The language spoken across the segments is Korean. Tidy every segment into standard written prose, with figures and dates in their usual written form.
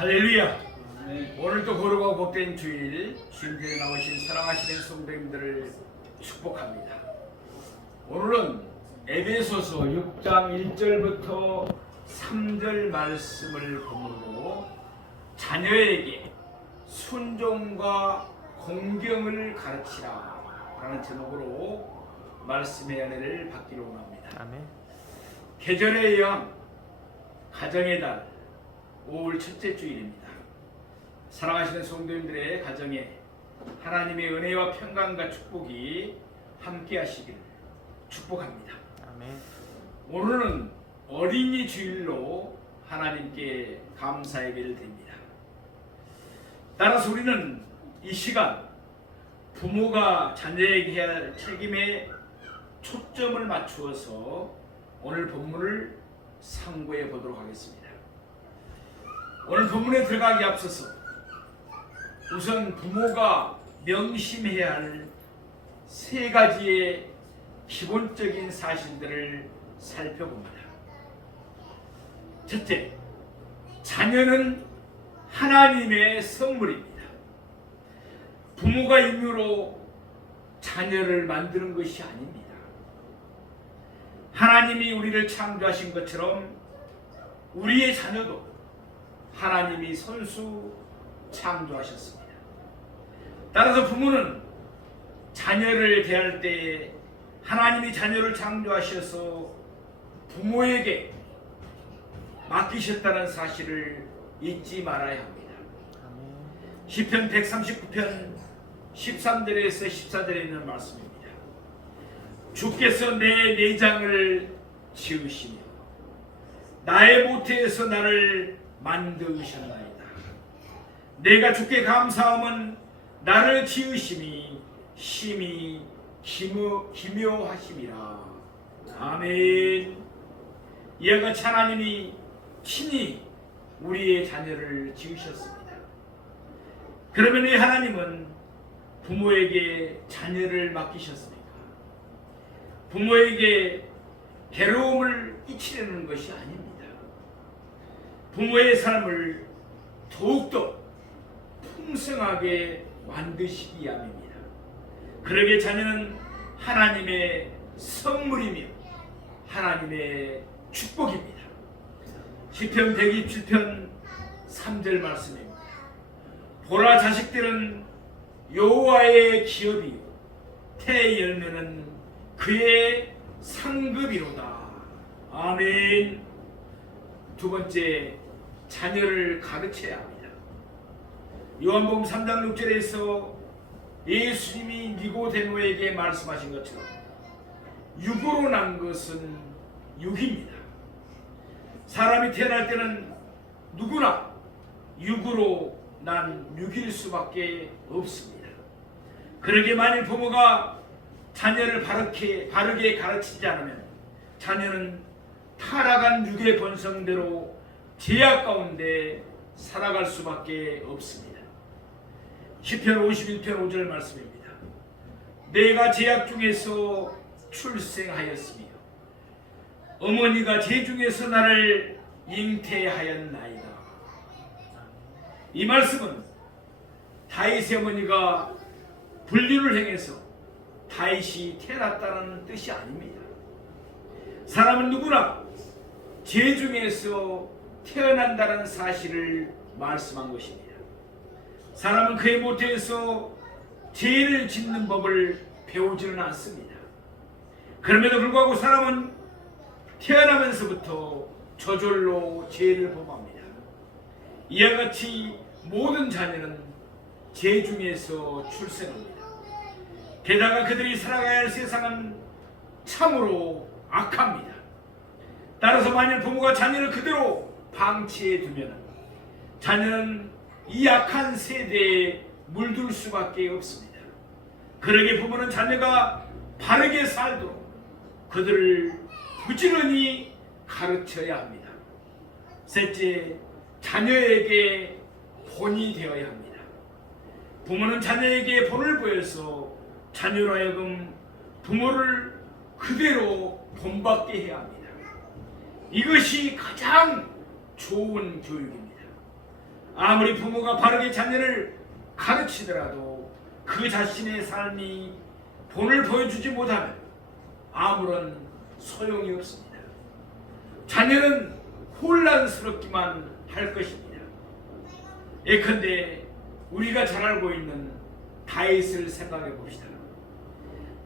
할렐루야. 오늘도 거룩하고 복된 주일, 주님께 나오신 사랑하시는 성도님들을 축복합니다. 오늘은 에베소서 6장 1절부터 3절 말씀을 본문으로 자녀에게 순종과 공경을 가르치라 라는 제목으로 말씀의 은혜를 받기로 원합니다. 아멘. 계절의 영, 가정의 달 5월 첫째 주일입니다. 사랑하시는 성도님들의 가정에 하나님의 은혜와 평강과 축복이 함께 하시기를 축복합니다. 아멘. 오늘은 어린이 주일로 하나님께 감사 예배를 드립니다. 따라서 우리는 이 시간 부모가 자녀에게 해야 할 책임에 초점을 맞추어서 오늘 본문을 상고해 보도록 하겠습니다. 오늘 본문에 들어가기 앞서서 우선 부모가 명심해야 할 세 가지의 기본적인 사실들을 살펴봅니다. 첫째, 자녀는 하나님의 선물입니다. 부모가 임무로 자녀를 만드는 것이 아닙니다. 하나님이 우리를 창조하신 것처럼 우리의 자녀도 하나님이 선수 창조하셨습니다. 따라서 부모는 자녀를 대할 때 하나님이 자녀를 창조하셔서 부모에게 맡기셨다는 사실을 잊지 말아야 합니다. 시편 139편 13절에서 14절에 있는 말씀입니다. 주께서 내 내장을 지으시며 나의 모태에서 나를 만드셨나이다. 내가 주께 감사함은 나를 지으심이 심히 기묘하심이라. 아멘. 이와 같이 하나님이 친히 우리의 자녀를 지으셨습니다. 그러면 이 하나님은 부모에게 자녀를 맡기셨습니까? 부모에게 괴로움을 끼치려는 것이 아닙니다. 부모의 삶을 더욱더 풍성하게 만드시기 위함입니다. 그러기에 자녀는 하나님의 선물이며 하나님의 축복입니다. 시편 127편 3절 말씀입니다. 보라, 자식들은 여호와의 기업이요 태의 열매는 그의 상급이로다. 아멘. 두 번째, 자녀를 가르쳐야 합니다. 요한복음 3장 6절에서 예수님이 니고데모에게 말씀하신 것처럼 육으로 난 것은 육입니다. 사람이 태어날 때는 누구나 육으로 난 육일 수밖에 없습니다. 그러기에 만일 부모가 자녀를 바르게 가르치지 않으면 자녀는 타락한 육의 본성대로 죄악 가운데 살아갈 수밖에 없습니다. 시편 51편 5절 말씀입니다. 내가 죄악 중에서 출생하였으며 어머니가 죄 중에서 나를 잉태하였나이다. 이 말씀은 다윗의 어머니가 불륜을 행해서 다윗이 태어났다는 뜻이 아닙니다. 사람은 누구나 죄 중에서 태어난다는 사실을 말씀한 것입니다. 사람은 그의 모태에서 죄를 짓는 법을 배우지는 않습니다. 그럼에도 불구하고 사람은 태어나면서부터 저절로 죄를 범합니다. 이와 같이 모든 자녀는 죄 중에서 출생합니다. 게다가 그들이 살아가야 할 세상은 참으로 악합니다. 따라서 만일 부모가 자녀를 그대로 방치해 두면 자녀는 이 악한 세대에 물들 수밖에 없습니다. 그러기에 부모는 자녀가 바르게 살도록 그들을 부지런히 가르쳐야 합니다. 셋째, 자녀에게 본이 되어야 합니다. 부모는 자녀에게 본을 보여서 자녀로 하여금 부모를 그대로 본받게 해야 합니다. 이것이 가장 좋은 교육입니다. 아무리 부모가 바르게 자녀를 가르치더라도 그 자신의 삶이 본을 보여주지 못하면 아무런 소용이 없습니다. 자녀는 혼란스럽기만 할 것입니다. 예컨대 우리가 잘 알고 있는 다윗을 생각해 봅시다.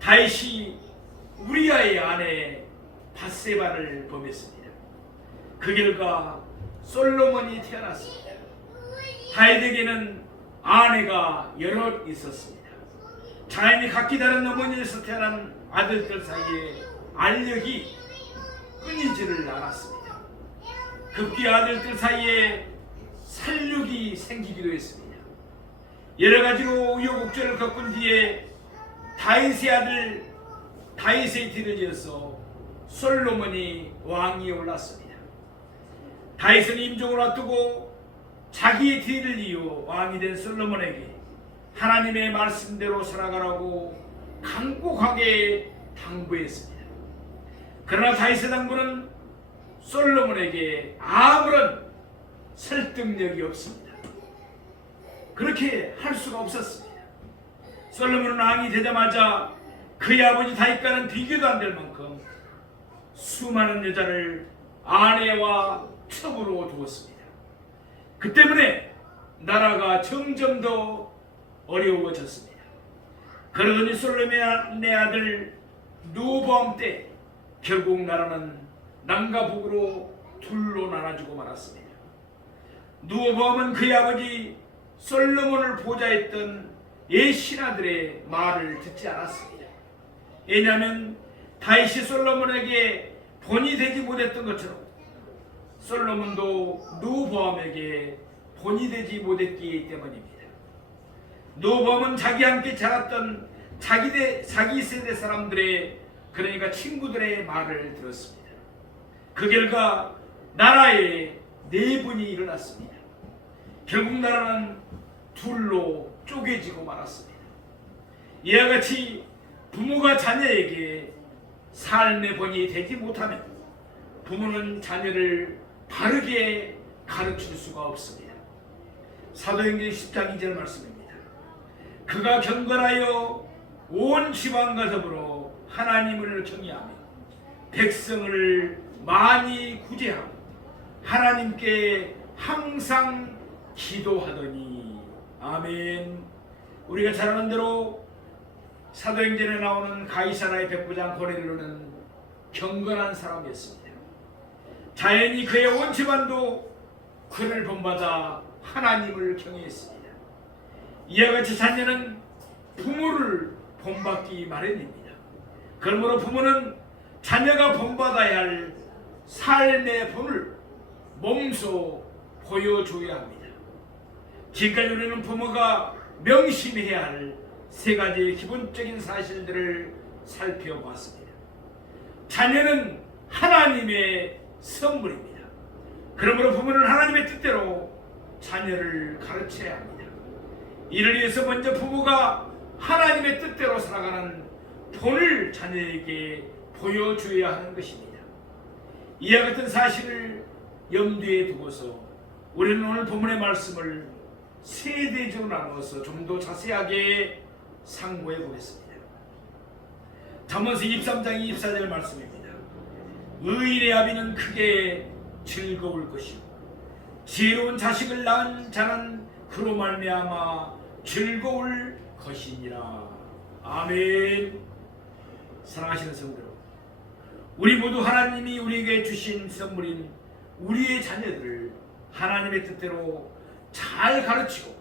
다윗이 우리아의 아내 밧세바를 범했습니다. 그 결과 솔로몬이 태어났습니다. 다윗에게는 아내가 여럿 있었습니다. 자연이 각기 다른 어머니에서 태어난 아들들 사이에 알력이 끊이지를 않았습니다. 급기 아들들 사이에 살육이 생기기도 했습니다. 여러 가지로 우여곡절을 겪은 뒤에 다윗의 아들 다윗의 뒤를 이어서 솔로몬이 왕위에 올랐습니다. 다윗은 임종을 앞두고 자기의 뒤를 이어 왕이 된 솔로몬에게 하나님의 말씀대로 살아가라고 간곡하게 당부했습니다. 그러나 다윗의 당부는 솔로몬에게 아무런 설득력이 없습니다. 그렇게 할 수가 없었습니다. 솔로몬은 왕이 되자마자 그의 아버지 다윗과는 비교도 안 될 만큼 수많은 여자를 아내와 첩으로 두었습니다. 그 때문에 나라가 점점 더 어려워졌습니다. 그러더니 솔로몬의 아들 르호보암 때 결국 나라는 남과 북으로 둘로 나눠지고 말았습니다. 르호보암은 그의 아버지 솔로몬을 보좌했던 옛 신하들의 말을 듣지 않았습니다. 왜냐하면 다윗이 솔로몬에게 본이 되지 못했던 것처럼 솔로몬도 르호보암에게 본이 되지 못했기 때문입니다. 르호보암은 자기와 함께 자랐던 자기 세대 사람들의, 그러니까 친구들의 말을 들었습니다. 그 결과 나라에 내분이 일어났습니다. 결국 나라는 둘로 쪼개지고 말았습니다. 이와 같이 부모가 자녀에게 삶의 본이 되지 못하면 부모는 자녀를 바르게 가르칠 수가 없습니다. 사도행전 10장 2절 말씀입니다. 그가 경건하여 온 지방과 더불어 하나님을 경외하며 백성을 많이 구제하고 하나님께 항상 기도하더니. 아멘. 우리가 잘 아는 대로 사도행전에 나오는 가이사라의 백부장 고넬료는 경건한 사람이었습니다. 자연히 그의 온 집안도 그를 본받아 하나님을 경외했습니다. 이와 같이 자녀는 부모를 본받기 마련입니다. 그러므로 부모는 자녀가 본받아야 할 삶의 본을 몸소 보여줘야 합니다. 지금까지 우리는 부모가 명심해야 할 세 가지의 기본적인 사실들을 살펴봤습니다. 자녀는 하나님의 선물입니다. 그러므로 부모는 하나님의 뜻대로 자녀를 가르쳐야 합니다. 이를 위해서 먼저 부모가 하나님의 뜻대로 살아가는 본을 자녀에게 보여줘야 하는 것입니다. 이와 같은 사실을 염두에 두고서 우리는 오늘 본문의 말씀을 세 대조로 나누어서 좀 더 자세하게 상고해 보겠습니다. 잠언서 23장 24절 말씀입니다. 의인의 아비는 크게 즐거울 것이고 지혜로운 자식을 낳은 자는 그로 말미암아 즐거울 것이니라. 아멘. 사랑하시는 성도 여러분, 우리 모두 하나님이 우리에게 주신 선물인 우리의 자녀들을 하나님의 뜻대로 잘 가르치고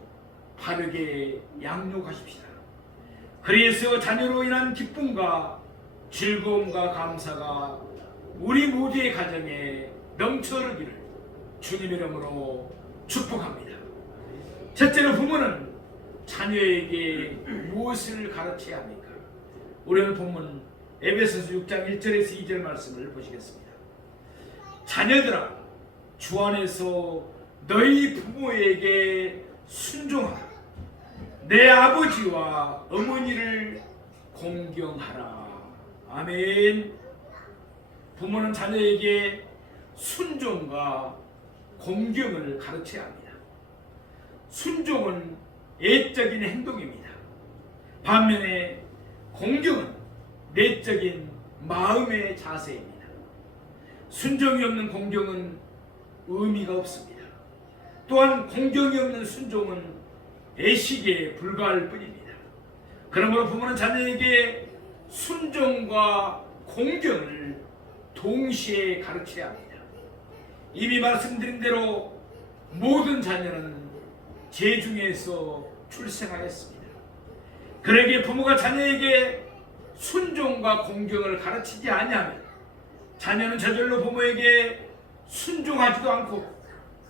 바르게 양육하십시다. 그래서 자녀로 인한 기쁨과 즐거움과 감사가 우리 모두의 가정에 넘쳐흐르기를 주님의 이름으로 축복합니다. 첫째로 부모는 자녀에게 무엇을 가르쳐야 합니까? 우리는 본문 에베소서 6장 1절에서 2절 말씀을 보시겠습니다. 자녀들아, 주 안에서 너희 부모에게 순종하라. 내 아버지와 어머니를 공경하라. 아멘. 부모는 자녀에게 순종과 공경을 가르쳐야 합니다. 순종은 애적인 행동입니다. 반면에 공경은 내적인 마음의 자세입니다. 순종이 없는 공경은 의미가 없습니다. 또한 공경이 없는 순종은 애식에 불과할 뿐입니다. 그러므로 부모는 자녀에게 순종과 공경을 동시에 가르쳐야 합니다. 이미 말씀드린 대로 모든 자녀는 재중에서 출생하였습니다. 그러기에 부모가 자녀에게 순종과 공경을 가르치지 아니하면 자녀는 저절로 부모에게 순종하지도 않고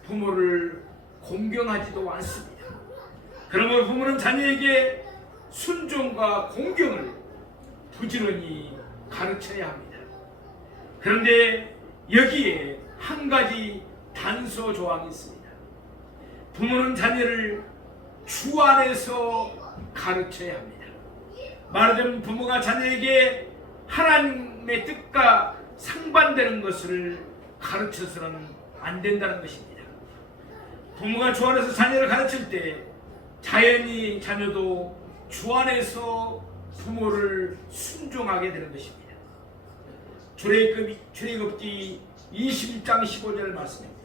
부모를 공경하지도 않습니다. 그러므로 부모는 자녀에게 순종과 공경을 부지런히 가르쳐야 합니다. 그런데 여기에 한 가지 단서 조항이 있습니다. 부모는 자녀를 주 안에서 가르쳐야 합니다. 말하자면 부모가 자녀에게 하나님의 뜻과 상반되는 것을 가르쳐서는 안 된다는 것입니다. 부모가 주 안에서 자녀를 가르칠 때 자연히 자녀도 주 안에서 부모를 순종하게 되는 것입니다. 출애굽기 21장 15절 말씀입니다.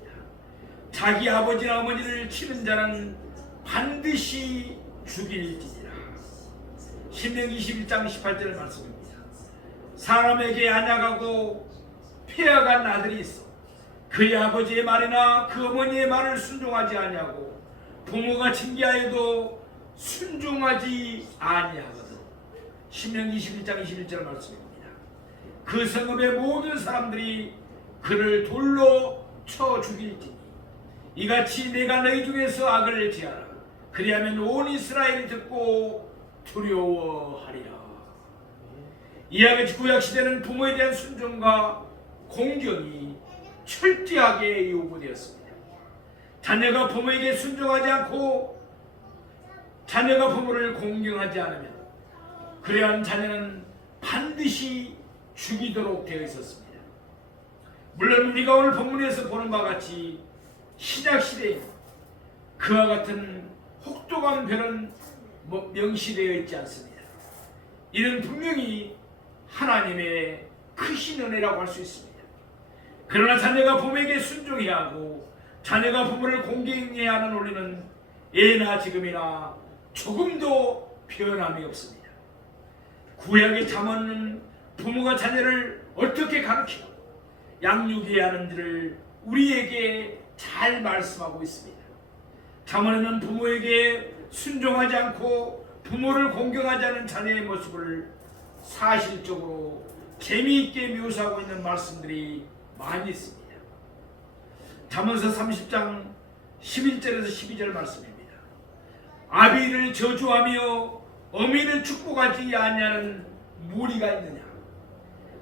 자기 아버지나 어머니를 치는 자는 반드시 죽일지니라. 신명기 21장 18절 말씀입니다. 사람에게 안약하고 폐하간 아들이 있어 그의 아버지의 말이나 그 어머니의 말을 순종하지 아니하고 부모가 징계하여도 순종하지 아니하거든. 신명기 21장 21절 말씀입니다. 그 성읍의 모든 사람들이 그를 돌로 쳐 죽일지니 이같이 내가 너희 중에서 악을 지하라. 그리하면 온 이스라엘이 듣고 두려워하리라. 이와 같이 구약시대는 부모에 대한 순종과 공경이 철저하게 요구되었습니다. 자녀가 부모에게 순종하지 않고 자녀가 부모를 공경하지 않으면 그러한 자녀는 반드시 죽이도록 되어 있었습니다. 물론 우리가 오늘 본문에서 보는 바와 같이 신약시대에 그와 같은 혹독한 별은 명시되어 있지 않습니다. 이는 분명히 하나님의 크신 은혜라고 할 수 있습니다. 그러나 자녀가 부모에게 순종해야 하고 자녀가 부모를 공경해야 하는 원리는 예나 지금이나 조금도 변함이 없습니다. 구약의 잠언은 부모가 자녀를 어떻게 가르치고 양육해야 하는지를 우리에게 잘 말씀하고 있습니다. 잠언에는 부모에게 순종하지 않고 부모를 공경하지 않은 자녀의 모습을 사실적으로 재미있게 묘사하고 있는 말씀들이 많이 있습니다. 잠언서 30장 11절에서 12절 말씀입니다. 아비를 저주하며 어미를 축복하지 아니하는 무리가 있느냐.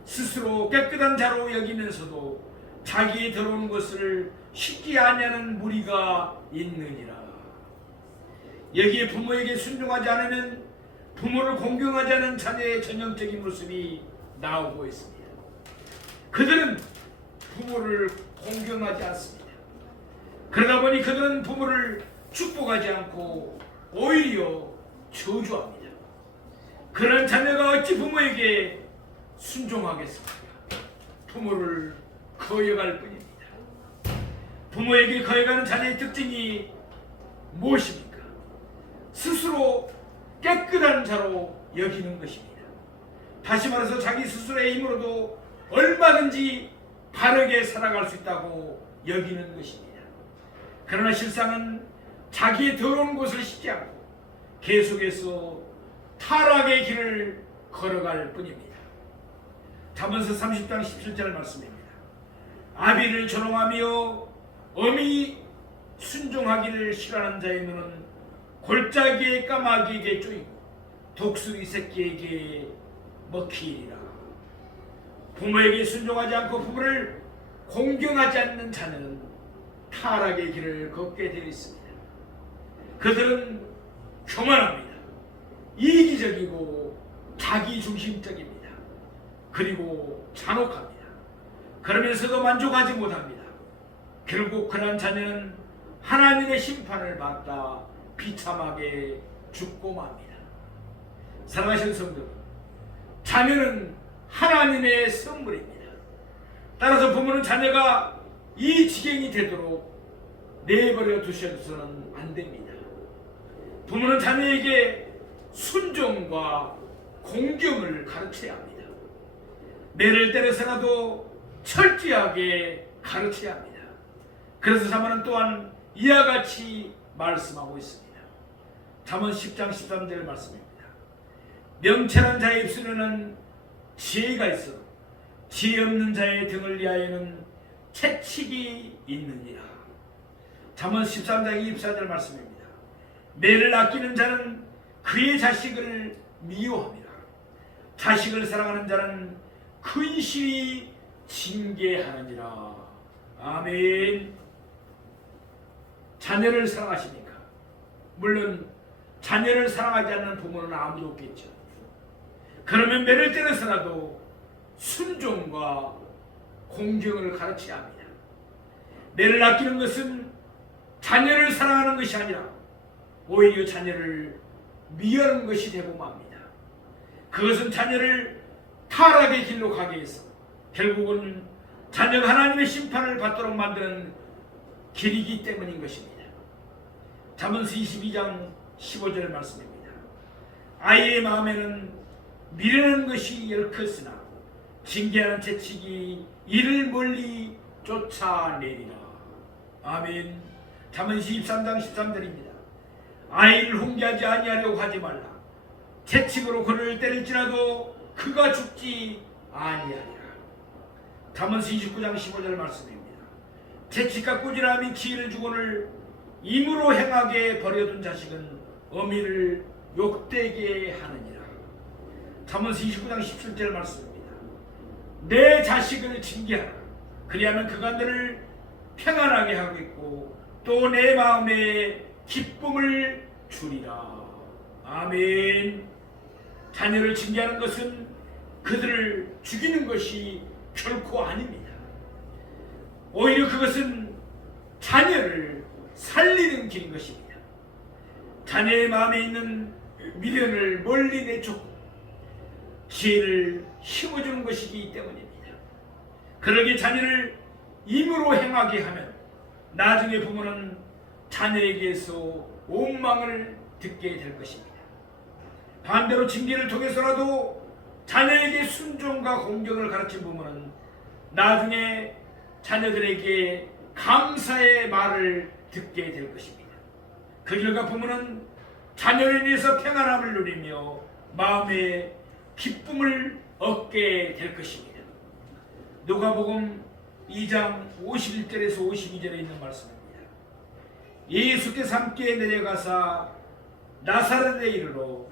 스스로 깨끗한 자로 여기면서도 자기의 더러운 것을 씻지 아니하는 무리가 있느니라. 여기에 부모에게 순종하지 않으면 부모를 공경하지 않은 자녀의 전형적인 모습이 나오고 있습니다. 그들은 부모를 공경하지 않습니다. 그러다 보니 그들은 부모를 축복하지 않고 오히려 저주합니다. 그런 자녀가 어찌 부모에게 순종하겠습니까? 부모를 거역할 뿐입니다. 부모에게 거역하는 자녀의 특징이 무엇입니까? 스스로 깨끗한 자로 여기는 것입니다. 다시 말해서 자기 스스로의 힘으로도 얼마든지 바르게 살아갈 수 있다고 여기는 것입니다. 그러나 실상은 자기의 더러운 것을 씻지 않고 계속해서 타락의 길을 걸어갈 뿐입니다. 잠언서 30장 17절 말씀입니다. 아비를 조롱하며 어미 순종하기를 싫어하는 자의 눈은 골짜기의 까마귀에게 쪼이고 독수리 새끼에게 먹히리라. 부모에게 순종하지 않고 부모를 공경하지 않는 자녀는 타락의 길을 걷게 되어 있습니다. 그들은 교만합니다. 이기적이고 자기중심적입니다. 그리고 잔혹합니다. 그러면서도 만족하지 못합니다. 결국 그러한 자녀는 하나님의 심판을 받다 비참하게 죽고 맙니다. 사랑하시는 성도, 자녀는 하나님의 선물입니다. 따라서 부모는 자녀가 이 지경이 되도록 내버려 두셔서는 안 됩니다. 부모는 자녀에게 순종과 공경을 가르쳐야 합니다. 매를 때려서라도 철저하게 가르쳐야 합니다. 그래서 잠언은 또한 이와 같이 말씀하고 있습니다. 잠언 10장 13절 말씀입니다. 명철한 자의 입술에는 지혜가 있어 지혜 없는 자의 등을 위하여는 채찍이 있느니라. 잠언 13장 24절 말씀입니다. 매를 아끼는 자는 그의 자식을 미워합니다. 자식을 사랑하는 자는 근실히 징계하느니라. 아멘. 자녀를 사랑하십니까? 물론 자녀를 사랑하지 않는 부모는 아무도 없겠죠. 그러면 매를 때려서라도 순종과 공경을 가르쳐야 합니다. 매를 아끼는 것은 자녀를 사랑하는 것이 아니라 오히려 자녀를 미워하는 것이 되고 맙니다. 그것은 자녀를 타락의 길로 가게 해서 결국은 자녀가 하나님의 심판을 받도록 만드는 길이기 때문인 것입니다. 잠언서 22장 15절 말씀입니다. 아이의 마음에는 미련한 것이 열컸으나 징계하는 채찍이 이를 멀리 쫓아내리라. 아멘. 잠언 23장 13절입니다. 아이를 훈계하지 아니하려고 하지 말라. 채찍으로 그를 때릴지라도 그가 죽지 아니하리라. 잠언서 29장 15절 말씀입니다. 채찍과 꾸지람이 지혜를 주고를 임으로 행하게 버려둔 자식은 어미를 욕되게 하느니라. 잠언서 29장 17절 말씀입니다. 내 자식을 징계하라. 그리하면 그가 너를 평안하게 하겠고 또 내 마음에 기쁨을 주리라. 아멘. 자녀를 징계하는 것은 그들을 죽이는 것이 결코 아닙니다. 오히려 그것은 자녀를 살리는 길인 것입니다. 자녀의 마음에 있는 미련을 멀리 내쫓고 지혜를 심어주는 것이기 때문입니다. 그러기에 자녀를 임으로 행하게 하면 나중에 부모는 자녀에게서 원망을 듣게 될 것입니다. 반대로 징계를 통해서라도 자녀에게 순종과 공경을 가르친 부모는 나중에 자녀들에게 감사의 말을 듣게 될 것입니다. 그 결과 부모는 자녀를 위해서 평안함을 누리며 마음에 기쁨을 얻게 될 것입니다. 누가복음 2장 51절에서 52절에 있는 말씀입니다. 예수께서 함께 내려가사 나사렛에 이르러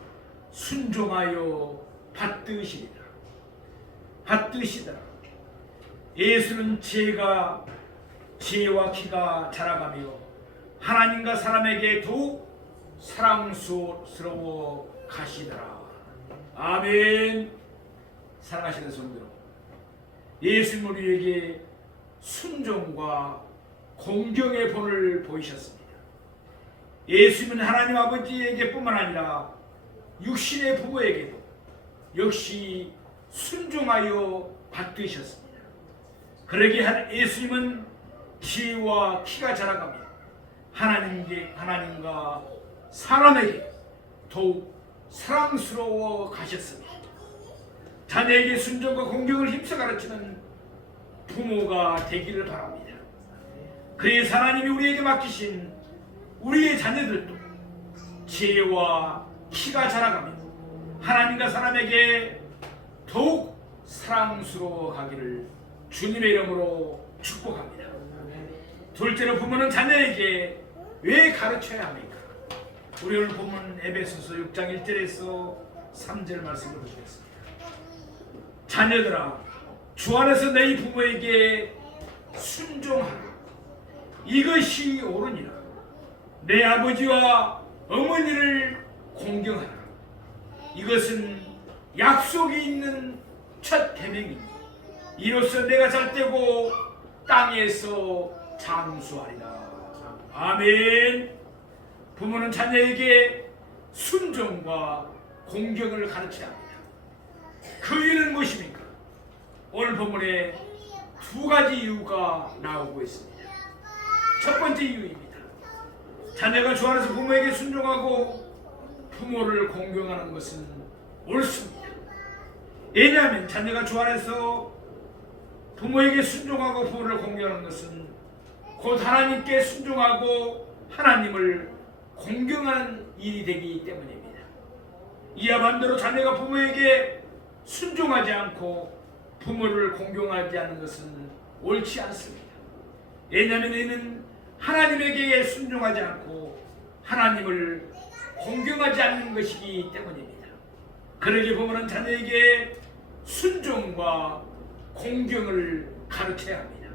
순종하여 받드시리라. 받드시더라. 예수는 지혜와 키가 자라가며 하나님과 사람에게 더욱 사랑스러워 가시더라. 아멘. 사랑하시는 성도 여러분, 예수님 우리에게 순종과 공경의 본을 보이셨습니다. 예수님은 하나님 아버지에게 뿐만 아니라 육신의 부모에게도 역시 순종하여 받드셨습니다. 그러기에 예수님은 지혜와 키가 자라가며 하나님과 사람에게 더욱 사랑스러워 가셨습니다. 자녀에게 순종과 공경을 힘써 가르치는 부모가 되기를 바랍니다. 그래서 하나님이 우리에게 맡기신 우리의 자녀들도 지혜와 키가 자라가며 하나님과 사람에게 더욱 사랑스러워 가기를 주님의 이름으로 축복합니다. 둘째로 부모는 자녀에게 왜 가르쳐야 합니까? 우리 오늘 본문 에베소서 6장 1절에서 3절 말씀을 보시겠습니다. 자녀들아, 주 안에서 너희 부모에게 순종하라. 이것이 옳으니라. 내 아버지와 어머니를 공경하라. 이것은 약속이 있는 첫 계명이니 이로써 내가 잘되고 땅에서 장수하리라. 아멘. 부모는 자녀에게 순종과 공경을 가르쳐야 합니다. 그 이유는 무엇입니까? 오늘 본문에 두 가지 이유가 나오고 있습니다. 첫 번째 이유입니다. 자녀가 주 안에서 부모에게 순종하고 부모를 공경하는 것은 옳습니다. 왜냐하면 자녀가 주 안에서 부모에게 순종하고 부모를 공경하는 것은 곧 하나님께 순종하고 하나님을 공경하는 일이 되기 때문입니다. 이와 반대로 자녀가 부모에게 순종하지 않고 부모를 공경하지 않는 것은 옳지 않습니다. 왜냐하면 이는 하나님에게 순종하지 않고 하나님을 공경하지 않는 것이기 때문입니다. 그러기 부모는 자녀에게 순종과 공경을 가르쳐야 합니다.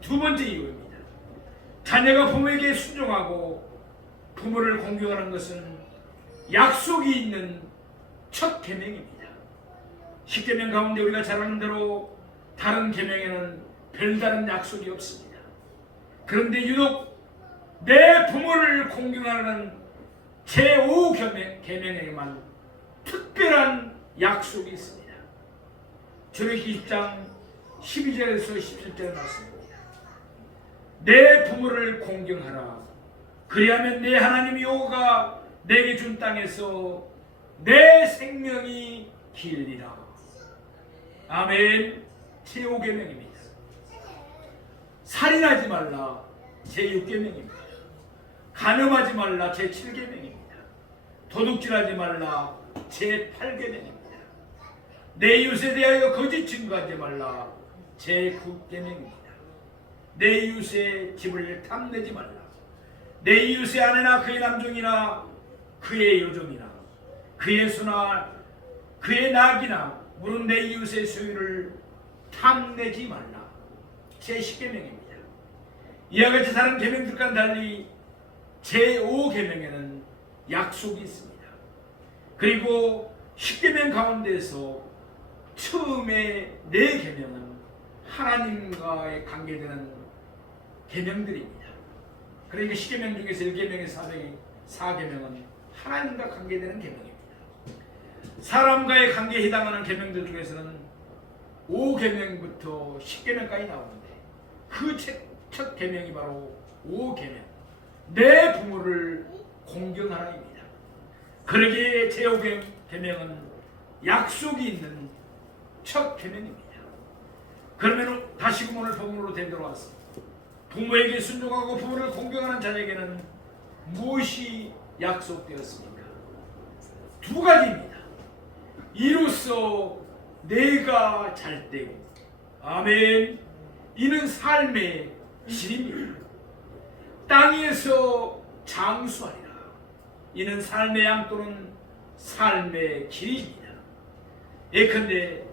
두 번째 이유입니다. 자녀가 부모에게 순종하고 부모를 공경하는 것은 약속이 있는 첫 계명입니다. 십계명 가운데 우리가 잘 아는 대로 다른 계명에는 별다른 약속이 없습니다. 그런데 유독 내 부모를 공경하는 제5계명에만 특별한 약속이 있습니다. 출애굽기 10장 12절에서 17절 말씀입니다. 내 부모를 공경하라. 그리하면 내 하나님 여호와가 내게 준 땅에서 내 생명이 길리라. 아멘. 제5계명입니다. 살인하지 말라. 제6계명입니다. 간음하지 말라. 제7계명입니다. 도둑질하지 말라. 제8계명입니다. 내 이웃에 대하여 거짓 증거하지 말라. 제9계명입니다. 내 이웃의 집을 탐내지 말라. 내 이웃의 아내나 그의 남종이나 그의 여종이나 그의 소나 그의 낙이나 물은 내 이웃의 소유를 탐내지 말라. 제10계명입니다. 이와 같이 다른 계명들과는 달리 제5계명에는 약속이 있습니다. 그리고 10계명 가운데서 처음에 4계명은 하나님과의 관계되는 계명들입니다. 그러니까 10계명 중에서 1계명의 4계명은 하나님과 관계되는 계명입니다. 사람과의 관계에 해당하는 계명들 중에서는 5계명부터 10계명까지 나오는데 그 첫 계명이 바로 5계명, 내 부모를 공경하라입니다. 그러기에 제5계명은 약속이 있는 첫 계명입니다. 그러면 다시금 오늘 본문으로 되돌아와서 부모에게 순종하고 부모를 공경하는 자에게는 무엇이 약속되었습니까? 두 가지입니다. 이로써 내가 잘 되고, 아멘. 이는 삶의 질입니다. 땅에서 장수하리라. 이는 삶의 양 또는 삶의 길입니다. 예컨대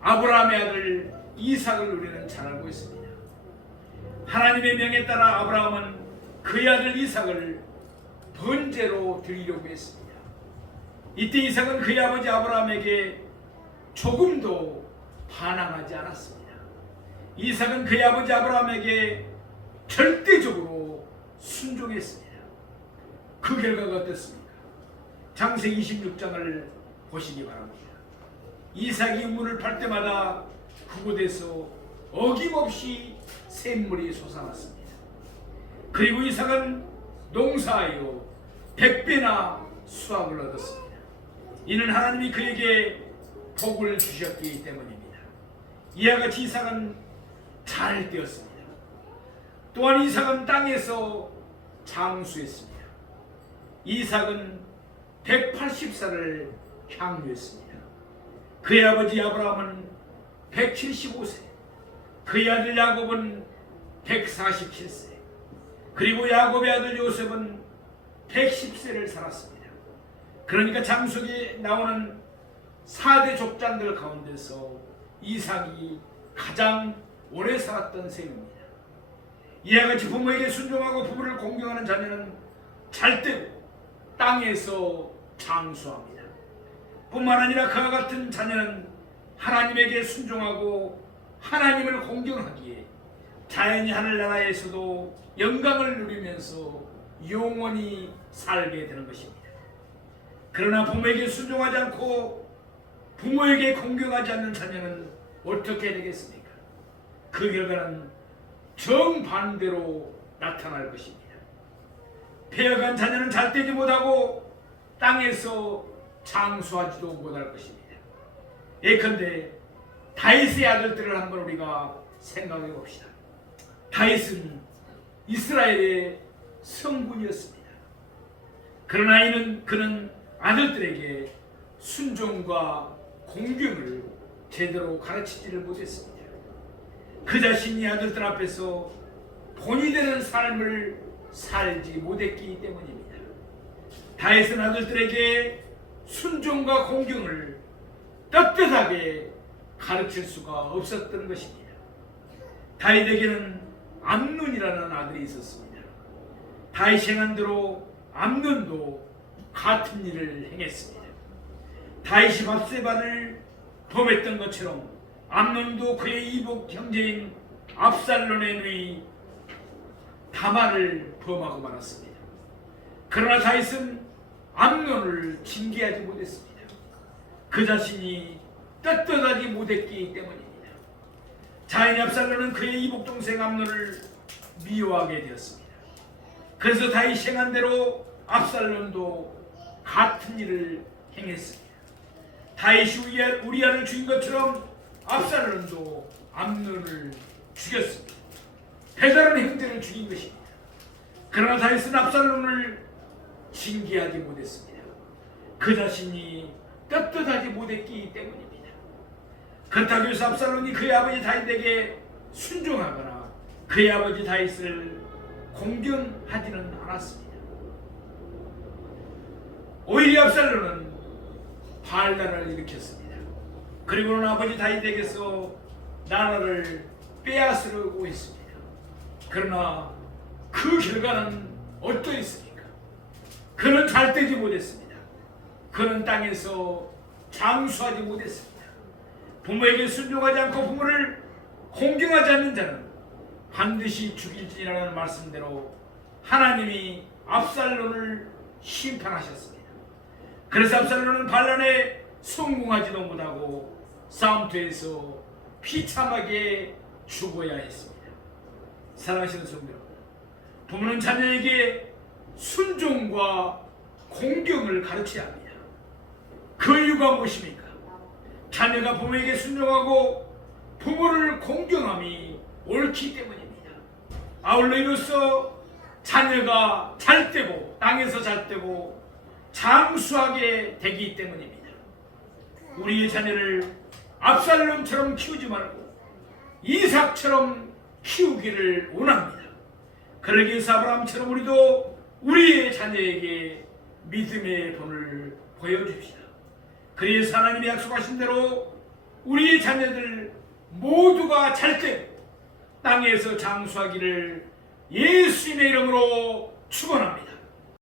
아브라함의 아들 이삭을 우리는 잘 알고 있습니다. 하나님의 명에 따라 아브라함은 그의 아들 이삭을 번제로 드리려고 했습니다. 이때 이삭은 그의 아버지 아브라함에게 조금도 반항하지 않았습니다. 이삭은 그의 아버지 아브라함에게 절대적으로 순종했습니다. 그 결과가 어떻습니까? 창세기 26장을 보시기 바랍니다. 이삭이 우물을 팔 때마다 그곳에서 어김없이 샘물이 솟아났습니다. 그리고 이삭은 농사하여 100배나 수확을 얻었습니다. 이는 하나님이 그에게 복을 주셨기 때문입니다. 이와 같이 이삭은 잘 되었습니다. 또한 이삭은 땅에서 장수했습니다. 이삭은 180살을 향유했습니다. 그의 아버지 아브라함은 175세, 그의 아들 야곱은 147세, 그리고 야곱의 아들 요셉은 110세를 살았습니다. 그러니까 장수기에 나오는 4대 족장들 가운데서 이삭이 가장 오래 살았던 셈입니다. 이와 같이 부모에게 순종하고 부모를 공경하는 자녀는 잘되고 땅에서 장수합니다. 뿐만 아니라 그와 같은 자녀는 하나님에게 순종하고 하나님을 공경하기에 자연이 하늘나라에서도 영광을 누리면서 영원히 살게 되는 것입니다. 그러나 부모에게 순종하지 않고 부모에게 공경하지 않는 자녀는 어떻게 되겠습니까? 그 결과는 정반대로 나타날 것입니다. 폐역한 자녀는 잘되지 못하고 땅에서 장수하지도 못할 것입니다. 예컨대 다윗의 아들들을 한번 우리가 생각해 봅시다. 다윗은 이스라엘의 성군이었습니다. 그러나 그는 아들들에게 순종과 공경을 제대로 가르치지를 못했습니다. 그 자신이 아들들 앞에서 본이 되는 삶을 살지 못했기 때문입니다. 다윗은 아들들에게 순종과 공경을 떳떳하게 가르칠 수가 없었던 것입니다. 다윗에게는 암논이라는 아들이 있었습니다. 다윗이 행한 대로 암논도 같은 일을 행했습니다. 다윗이 밧세바를 범했던 것처럼 암논도 그의 이복 형제인 압살론의 누이 다말을 범하고 말았습니다. 그러나 다윗은 암논을 징계하지 못했습니다. 그 자신이 떳떳하지 못했기 때문입니다. 자인 압살론은 그의 이복 동생 암논을 미워하게 되었습니다. 그래서 다윗이 행한 대로 압살론도 같은 일을 행했습니다. 다윗이 우리아를 죽인 것처럼 압살론도 암논을 죽였습니다. 배다른 형제를 죽인 것입니다. 그러나 다윗은 압살론을 징계하지 못했습니다. 그 자신이 떳떳하지 못했기 때문입니다. 그렇다고 해서 압살론이 그의 아버지 다윗에게 순종하거나 그의 아버지 다윗을 공경하지는 않았습니다. 오히려 압살론은 반란을 일으켰습니다. 그리고는 아버지 다윗에게서 나라를 빼앗으려고 했습니다. 그러나 그 결과는 어떠했습니까? 그는 잘되지 못했습니다. 그는 땅에서 장수하지 못했습니다. 부모에게 순종하지 않고 부모를 공경하지 않는 자는 반드시 죽일지니라는 말씀대로 하나님이 압살론을 심판하셨습니다. 그래서 압살론은 반란에 성공하지도 못하고 싸움터에서 비참하게 죽어야 했습니다. 사랑하시는 성도 여러분, 부모는 자녀에게 순종과 공경을 가르쳐야 합니다. 그 이유가 무엇입니까? 자녀가 부모에게 순종하고 부모를 공경함이 옳기 때문입니다. 아울러 이로써 자녀가 잘되고 땅에서 잘되고 장수하게 되기 때문입니다. 우리의 자녀를 압살롬처럼 키우지 말고 이삭처럼 키우기를 원합니다. 그러기 위해서 아브라함처럼 우리도 우리의 자녀에게 믿음의 본을 보여줍시다. 그래서 하나님이 약속하신 대로 우리의 자녀들 모두가 잘되고 땅에서 장수하기를 예수님의 이름으로 축원합니다.